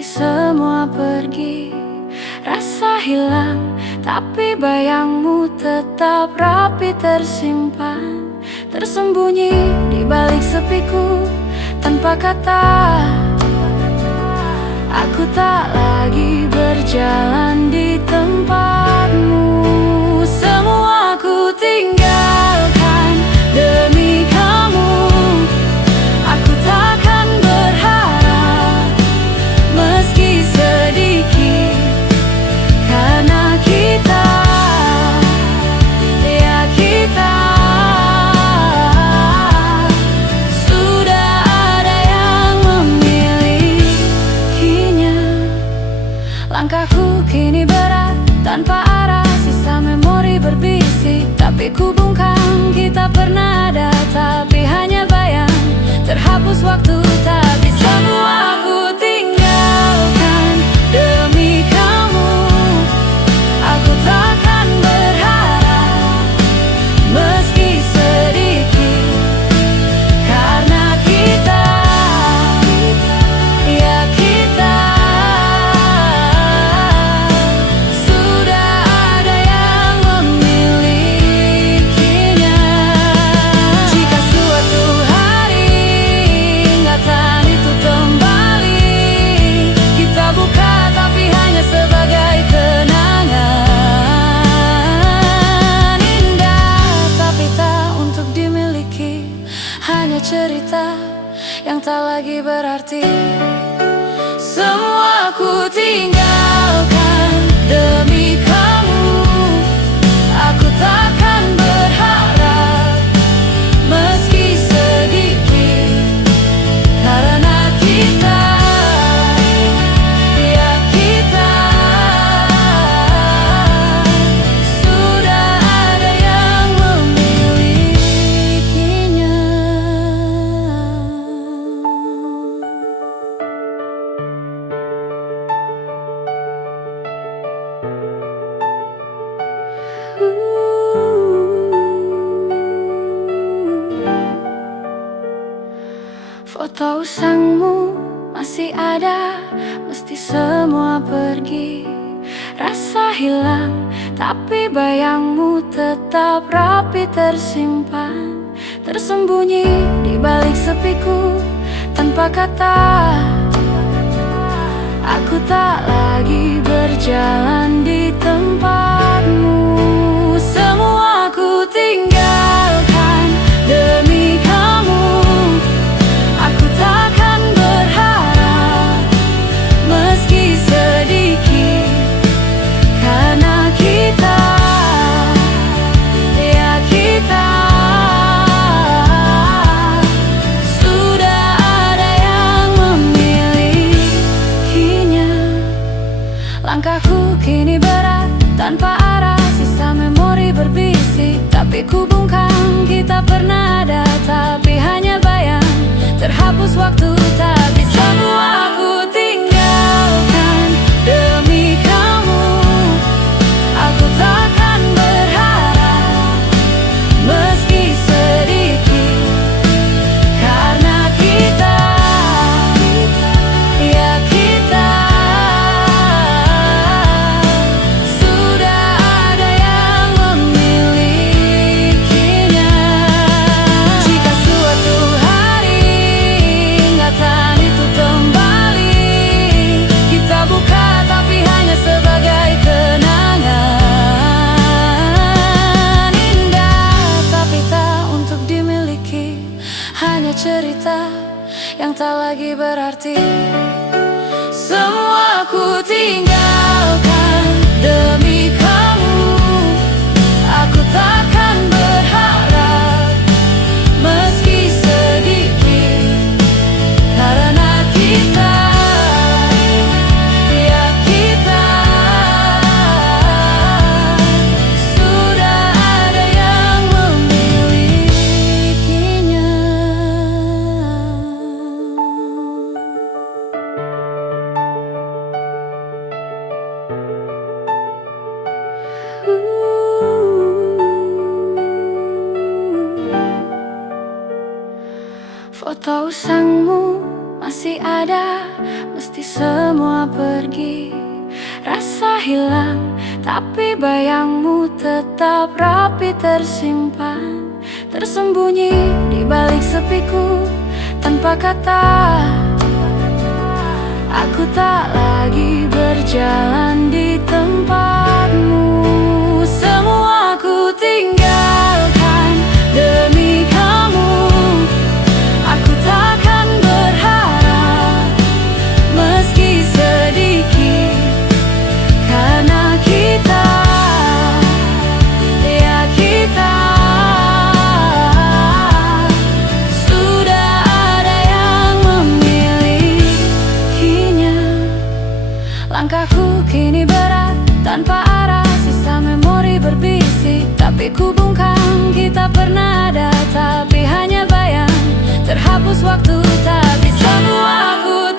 Meski semua pergi, rasa hilang, tapi bayangmu tetap rapi tersimpan, tersembunyi di balik sepiku tanpa kata. Aku tak lagi berjalan di tempatmu. Semua aku tinggalkan demi kamu. Aku takkan berharap meski sedikit, karena kita, ya kita sudah ada yang memilikinya. Langkahku kini berat tanpa arah, sisa memori berbisik, tapi ku bungkam. Kita pernah ada, tapi hanya bayang, terhapus waktu tak bisa. Semua aku tinggalkan demi kamu. Aku takkan berharap meski sedikit, karena kita, ya kita sudah ada yang memilikinya. Jika suatu hari ingatan itu kembali, kita buka tapi hanya sebagai kenangan indah, tapi tak untuk dimiliki, hanya cerita yang tak lagi berarti. Semua aku tinggalkan demi kamu. Aku takkan berharap meski sedikit, karena kita, ya kita sudah ada yang memilikinya. Foto usangmu masih ada, meski semua pergi. Rasa hilang, tapi bayangmu tetap rapi tersimpan, tersembunyi di balik sepiku tanpa kata. Aku tak lagi berjalan di tempatmu. Semua aku tinggalkan demi kamu. Aku takkan berharap meski sedikit, karena kita, ya kita sudah ada yang memilikinya. Langkahku kini berat tanpa arah, sisa memori berbisik, tapi ku bungkam. Kita pernah ada, tapi hanya bayang, terhapus waktu tak bisa. Semua aku tinggalkan demi kamu. Aku takkan berharap meski sedikit, karena kita, ya kita sudah ada yang memilikinya. Jika suatu hari ingatan itu kembali, kita buka tapi hanya sebagai kenangan indah, tapi tak untuk dimiliki, hanya cerita yang tak lagi berarti. Semua aku tinggalkan demi kamu. Aku takkan berharap meski sedikit, karena kita, ya kita sudah ada yang memilikinya. semua pergi, rasa hilang, tapi bayangmu tetap rapi tersimpan, tersembunyi di balik sepiku tanpa kata. Aku tak lagi berjalan di tempatmu. Semua aku tinggalkan demi kamu. Aku takkan berharap meski sedikit, karena kita, ya kita sudah ada yang memilikinya. Langkahku kini berat tanpa arah, sisa memori berbisik, tapi ku bungkam. Kita pernah ada, tapi hanya bayang, terhapus waktu, tak bisa. Semua aku